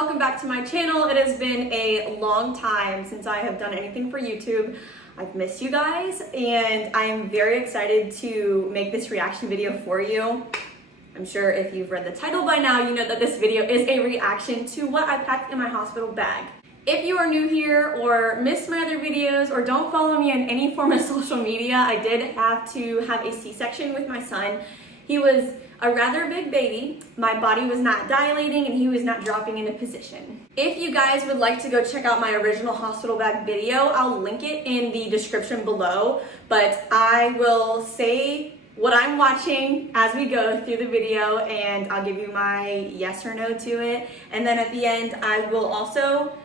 welcome back to my channel. It has been a long time since I have done anything for YouTube. I've missed you guys and I am very excited to make this reaction video for you. I'm sure if you've read the title by now, you know that this video is a reaction to what I packed in my hospital bag. If you are new here or missed my other videos or don't follow me on any form of social media, I did have to have a C-section with my son. He was a rather big baby. My body was not dilating and he was not dropping into position. If you guys would like to go check out my original hospital bag video, I'll link it in the description below, but I will say what I'm watching as we go through the video and I'll give you my yes or no to it. And then at the end, I will also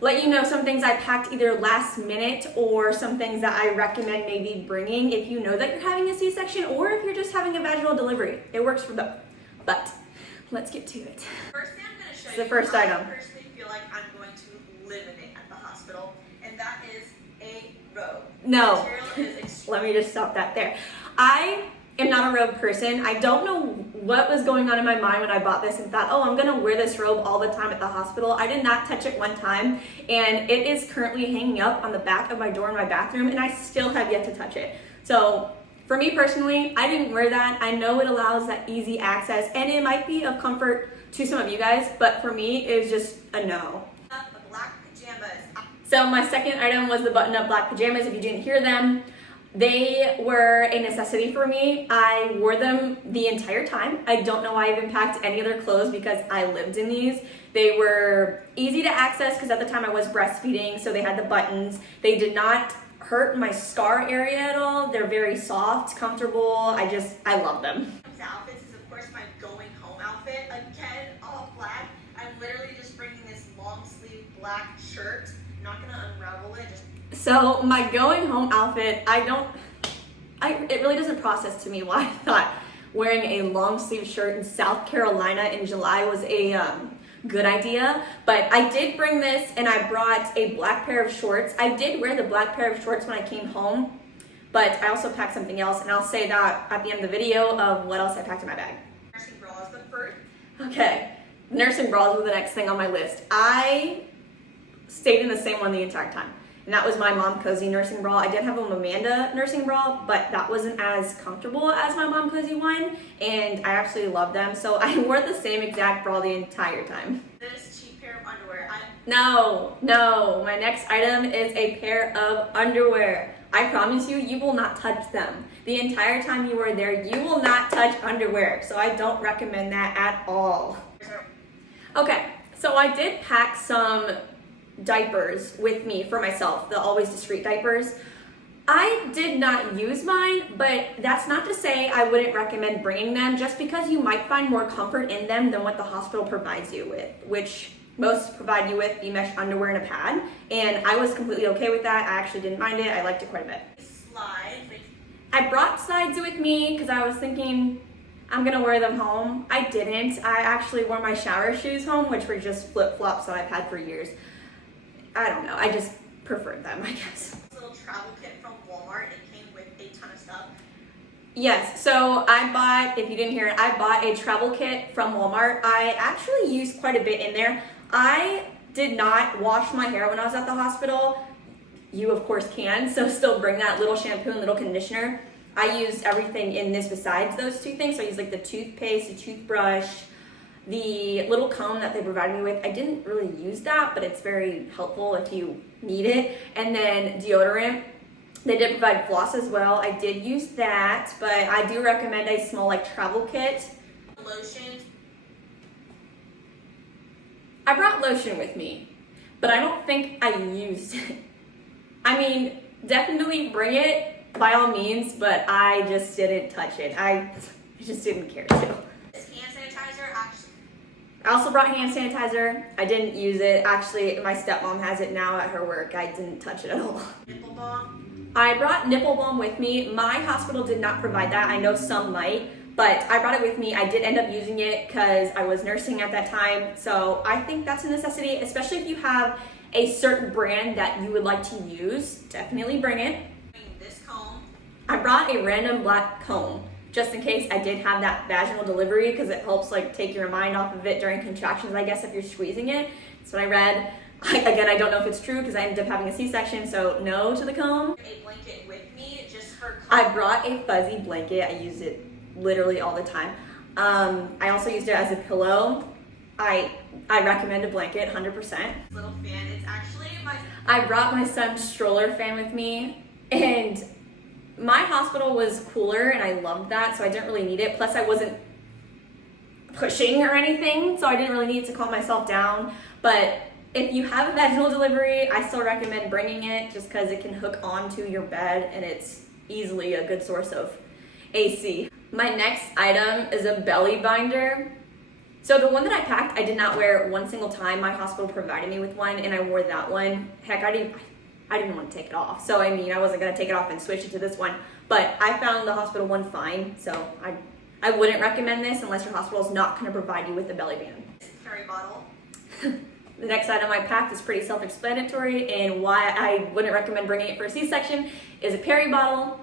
let you know some things I packed either last minute or some things that I recommend maybe bringing if you know that you're having a C-section or if you're just having a vaginal delivery. It works for both. But let's get to it. First thing I'm going to show you, the first item. I personally feel like I'm going to live in it at the hospital, and that is a robe. No. The material is Let me just stop that there. I am not a robe person. I don't know what was going on in my mind when I bought this and thought, oh, I'm gonna wear this robe all the time at the hospital. I did not touch it one time, and it is currently hanging up on the back of my door in my bathroom, and I still have yet to touch it. So for me personally, I didn't wear that. I know it allows that easy access, and it might be of comfort to some of you guys, but for me, it was just a no. the black pajamas. So my second item was the button-up black pajamas. If you didn't hear them, they were a necessity for me. I wore them the entire time. I don't know why I even packed any other clothes because I lived in these. They were easy to access because at the time I was breastfeeding, so they had the buttons. They did not hurt my scar area at all. They're very soft, comfortable. I love them. Outfits is of course my going home outfit. Again, all black. I'm literally just bringing this long sleeve black shirt. I'm not gonna unravel it. So my going home outfit, it really doesn't process to me why I thought wearing a long sleeve shirt in South Carolina in July was a good idea. But I did bring this and I brought a black pair of shorts. I did wear the black pair of shorts when I came home, but I also packed something else, and I'll say that at the end of the video of what else I packed in my bag. Nursing bras, the first. Okay, nursing bras were the next thing on my list. I stayed in the same one the entire time. And that was my Mom Cozy nursing bra. I did have a Amanda nursing bra, but that wasn't as comfortable as my Mom Cozy one, and I absolutely love them. So I wore the same exact bra the entire time. This cheap pair of underwear. No, my next item is a pair of underwear. I promise you, you will not touch them. The entire time you are there, you will not touch underwear. So I don't recommend that at all. Okay, so I did pack some diapers with me for myself, the Always Discreet diapers. I did not use mine, but that's not to say I wouldn't recommend bringing them, just because you might find more comfort in them than what the hospital provides you with, which most provide you with the mesh underwear and a pad, and I was completely okay with that. I actually didn't mind it. I liked it quite a bit. Slides. I brought slides with me because I was thinking I'm gonna wear them home. I didn't. I actually wore my shower shoes home, which were just flip-flops that I've had for years. I don't know, I just preferred them, I guess. This little travel kit from Walmart. It came with a ton of stuff. Yes, so I bought, if you didn't hear it, I bought a travel kit from Walmart. I actually used quite a bit in there. I did not wash my hair when I was at the hospital. You of course can, so still bring that little shampoo and little conditioner. I used everything in this besides those two things. So I used like the toothpaste, the toothbrush, the little comb that they provided me with. I didn't really use that, but it's very helpful if you need it. And then deodorant. They did provide floss as well. I did use that, but I do recommend a small like travel kit. Lotion. I brought lotion with me, but I don't think I used it. I mean, definitely bring it by all means, but I just didn't touch it. I just didn't care to. This hand sanitizer actually. I also brought hand sanitizer. I didn't use it. Actually, my stepmom has it now at her work. I didn't touch it at all. Nipple balm. I brought nipple balm with me. My hospital did not provide that. I know some might, but I brought it with me. I did end up using it because I was nursing at that time. So I think that's a necessity, especially if you have a certain brand that you would like to use. Definitely bring it. This comb. I brought a random black comb just in case I did have that vaginal delivery, because it helps like take your mind off of it during contractions, I guess, if you're squeezing it. That's what I read. Again, I don't know if it's true because I ended up having a C-section, so no to the comb. A blanket with me just for I brought a fuzzy blanket. I use it literally all the time. I also used it as a pillow. I recommend a blanket, 100%. little fan. It's actually my... I brought my son's stroller fan with me, and my hospital was cooler, and I loved that, so I didn't really need it. Plus, I wasn't pushing or anything, so I didn't really need to calm myself down. But if you have a vaginal delivery, I still recommend bringing it just because it can hook onto your bed, and it's easily a good source of AC. My next item is a belly binder. So the one that I packed, I did not wear one single time. My hospital provided me with one, and I wore that one. Heck, I didn't want to take it off. So I mean, I wasn't gonna take it off and switch it to this one. But I found the hospital one fine. So I wouldn't recommend this unless your hospital is not gonna provide you with a belly band. Carry bottle. The next item I packed is pretty self-explanatory, and why I wouldn't recommend bringing it for a C-section is a peri bottle.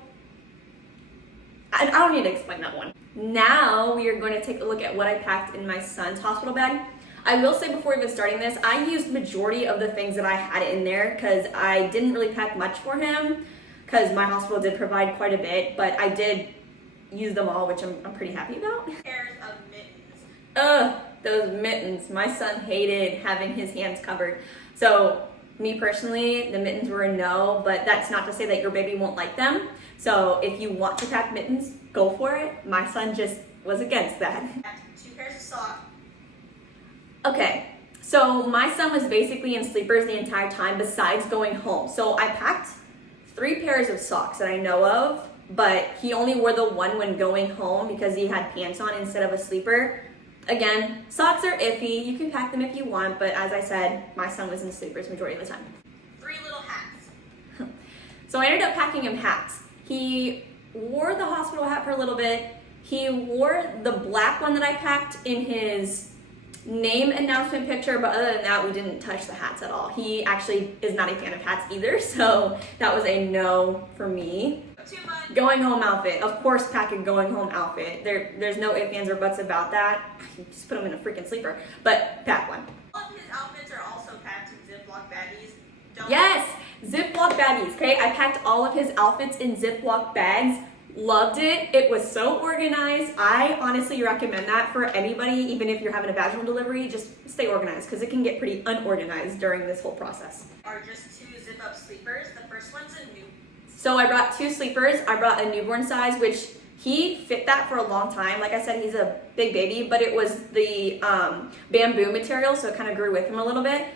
I don't need to explain that one. Now we are going to take a look at what I packed in my son's hospital bag. I will say before even starting this, I used majority of the things that I had in there because I didn't really pack much for him because my hospital did provide quite a bit, but I did use them all, which I'm pretty happy about. Pairs of mittens. Ugh, those mittens. My son hated having his hands covered. So me personally, the mittens were a no, but that's not to say that your baby won't like them. So if you want to pack mittens, go for it. My son just was against that. 2 pairs of socks. Okay, so my son was basically in sleepers the entire time besides going home. So I packed 3 pairs of socks that I know of, but he only wore the one when going home because he had pants on instead of a sleeper. Again, socks are iffy. You can pack them if you want, but as I said, my son was in sleepers majority of the time. 3 little hats. So I ended up packing him hats. He wore the hospital hat for a little bit. He wore the black one that I packed in his name announcement picture, but other than that, we didn't touch the hats at all. He actually is not a fan of hats either, so that was a no for me. Too much. Going home outfit. Of course, pack a going home outfit. There's no ifs, ands, or buts about that. You just put him in a freaking sleeper, but pack one. All of his outfits are also packed in Ziploc baggies. Yes, Ziploc baggies, okay? I packed all of his outfits in Ziploc bags. Loved it. It was so organized. I honestly recommend that for anybody, even if you're having a vaginal delivery, just stay organized because it can get pretty unorganized during this whole process. Are just 2 zip-up sleepers. The first one's a new. So I brought 2 sleepers. I brought a newborn size, which he fit that for a long time. Like I said, he's a big baby, but it was the bamboo material, so it kind of grew with him a little bit.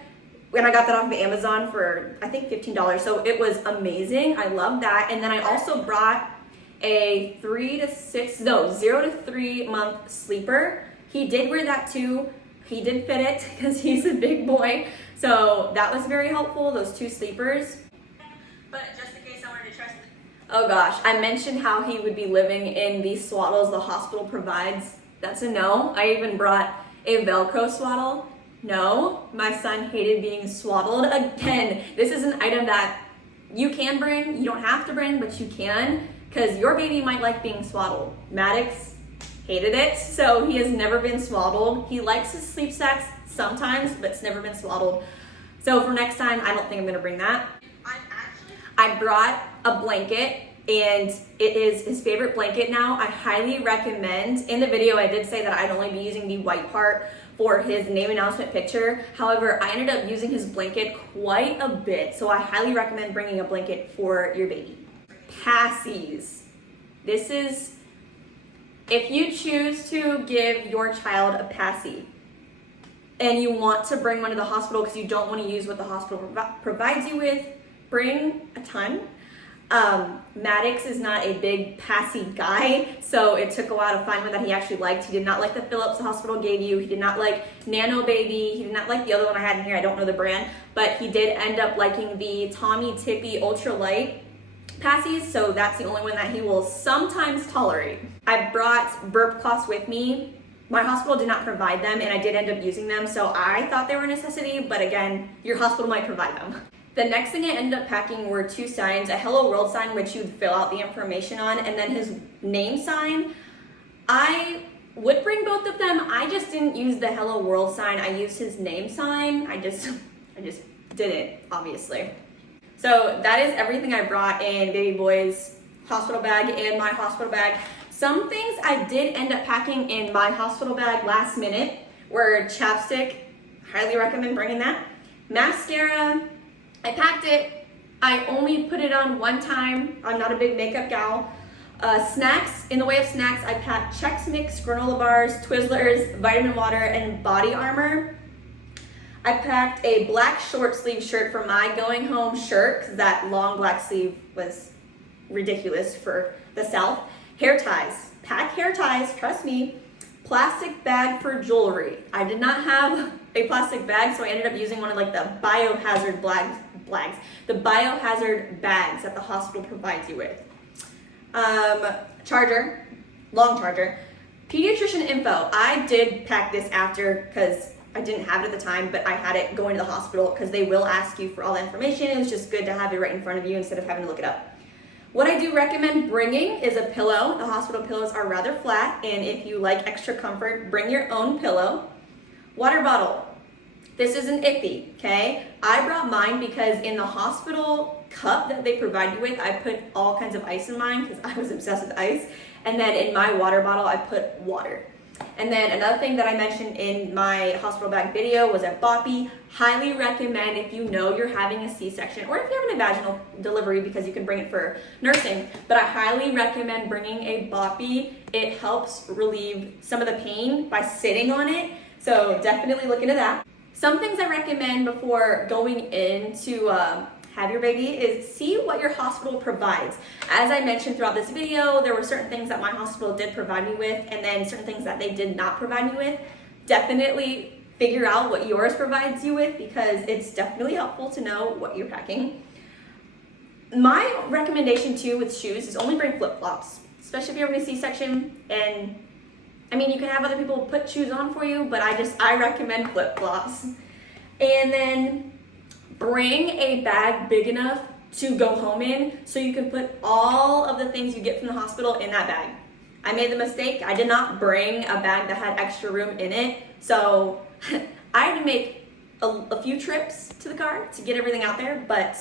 And I got that off of Amazon for, I think, $15. So it was amazing. I love that. And then I also brought a 0 to 3 month sleeper. He did wear that too. He did fit it because he's a big boy. So that was very helpful, those 2 sleepers. But just in case I wanted to try something. Oh gosh, I mentioned how he would be living in these swaddles the hospital provides. That's a no. I even brought a Velcro swaddle. No, my son hated being swaddled. Again, this is an item that you can bring. You don't have to bring, but you can because your baby might like being swaddled. Maddox hated it, so he has never been swaddled. He likes his sleep sacks sometimes, but it's never been swaddled. So for next time, I don't think I'm gonna bring that. I brought a blanket, and it is his favorite blanket now. I highly recommend. In the video, I did say that I'd only be using the white part for his name announcement picture. However, I ended up using his blanket quite a bit, so I highly recommend bringing a blanket for your baby. Passies. This is, if you choose to give your child a passy and you want to bring one to the hospital because you don't want to use what the hospital provides you with, bring a ton. Maddox is not a big passy guy, so it took a while to find one that he actually liked. He did not like the Philips the hospital gave you. He did not like Nano Baby. He did not like the other one I had in here. I don't know the brand, but he did end up liking the Tommy Tippy Ultralight passies, so that's the only one that he will sometimes tolerate. I brought burp cloths with me. My hospital did not provide them, and I did end up using them, so I thought they were a necessity, but again, your hospital might provide them. The next thing I ended up packing were 2 signs, a Hello World sign, which you'd fill out the information on, and then his name sign. I would bring both of them. I just didn't use the hello world sign. I used his name sign. I just didn't, obviously. So that is everything I brought in baby boy's hospital bag and my hospital bag. Some things I did end up packing in my hospital bag last minute were chapstick. Highly recommend bringing that. Mascara, I packed it. I only put it on one time. I'm not a big makeup gal. Snacks, in the way of snacks, I packed Chex Mix, granola bars, Twizzlers, vitamin water, and body armor. I packed a black short sleeve shirt for my going home shirt, because that long black sleeve was ridiculous for the South. Hair ties, pack hair ties, trust me. Plastic bag for jewelry. I did not have a plastic bag, so I ended up using one of like the biohazard bags that the hospital provides you with. Charger, long charger. Pediatrician info. I did pack this after because I didn't have it at the time, but I had it going to the hospital because they will ask you for all the information. It was just good to have it right in front of you instead of having to look it up. What I do recommend bringing is a pillow. The hospital pillows are rather flat, and if you like extra comfort, bring your own pillow. Water bottle. This isn't iffy, okay? I brought mine because in the hospital cup that they provide you with, I put all kinds of ice in mine because I was obsessed with ice. And then in my water bottle, I put water. And then another thing that I mentioned in my hospital bag video was a boppy. Highly recommend if you know you're having a C-section or if you're having a vaginal delivery because you can bring it for nursing. But I highly recommend bringing a boppy. It helps relieve some of the pain by sitting on it. So definitely look into that. Some things I recommend before going in to have your baby is see what your hospital provides. As I mentioned throughout this video, there were certain things that my hospital did provide me with and then certain things that they did not provide me with. Definitely figure out what yours provides you with because it's definitely helpful to know what you're packing. My recommendation too with shoes is only bring flip-flops, especially if you're having a C-section. And I mean, you can have other people put shoes on for you, but I recommend flip-flops. And then bring a bag big enough to go home in so you can put all of the things you get from the hospital in that bag. I made the mistake. I did not bring a bag that had extra room in it. So I had to make a few trips to the car to get everything out there. But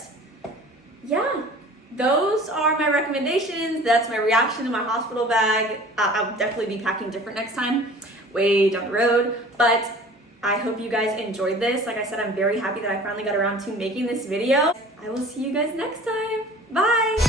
yeah, those are my recommendations. That's my reaction to my hospital bag. I'll definitely be packing different next time, way down the road. But I hope you guys enjoyed this. Like I said, I'm very happy that I finally got around to making this video. I will see you guys next time. Bye.